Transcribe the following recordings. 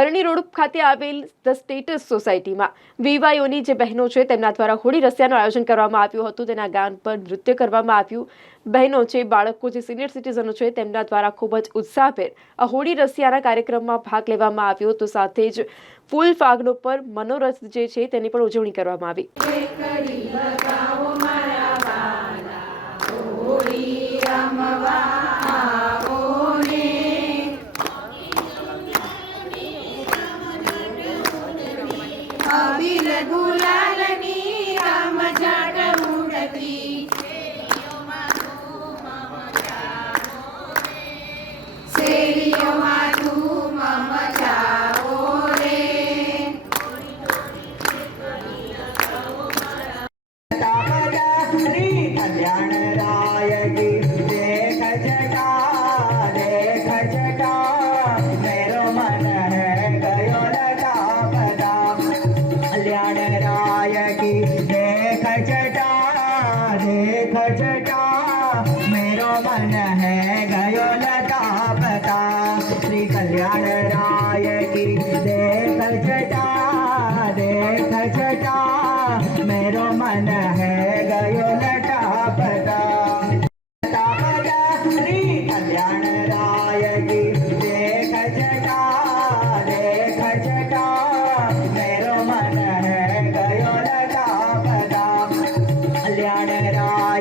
Arani road ખાતે આવેલ the status સોસાયટીમાં વીવાયોની જે બહેનો છે, તેમના દ્વારા હોળી રસિયાનું આયોજન કરવામાં આવ્યું હતું. તેના ગાન પર નૃત્ય કરવામાં આવ્યું. બહેનો છે, બાળકો જે સિનિયર સિટીઝનો છે, તેમના દ્વારા ખૂબ જ ઉત્સાહભેર આ હોળી રસિયાના કાર્યક્રમમાં ભાગ લેવામાં આવ્યો તો સાથે જ ફૂલ ફાગનો પર મનોરથ જે છે, તેની પણ ઉજવણી કરવામાં આવી. బాబిల గులాలని రామ జాట ఉండతి देख जटा मेरो मन है गयो लता पता। श्री कल्याण राय की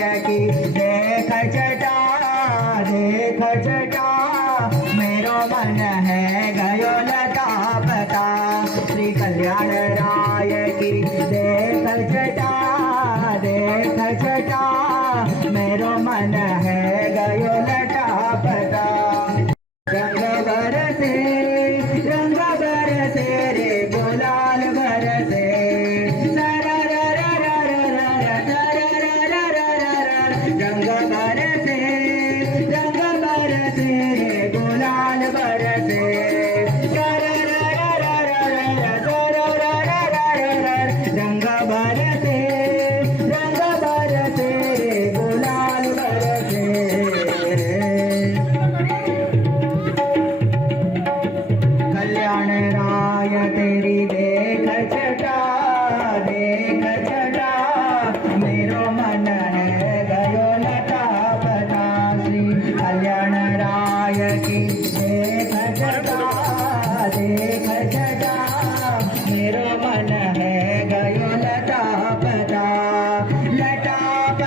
की देख जटा देख जटा, मेरो मन है गयो लटा पता श्री कल्याण राय की देख जटा देख जटा, मेरो मन है गयो लटा पता रंग बरसे रंग बरसे रे, गुलाल बरसे। बरसे रंग बरसे गुलाल बरसे रंग बरसे रंग बरसे गुलाल बरसे कल्याण राय तेरी देख छटा देख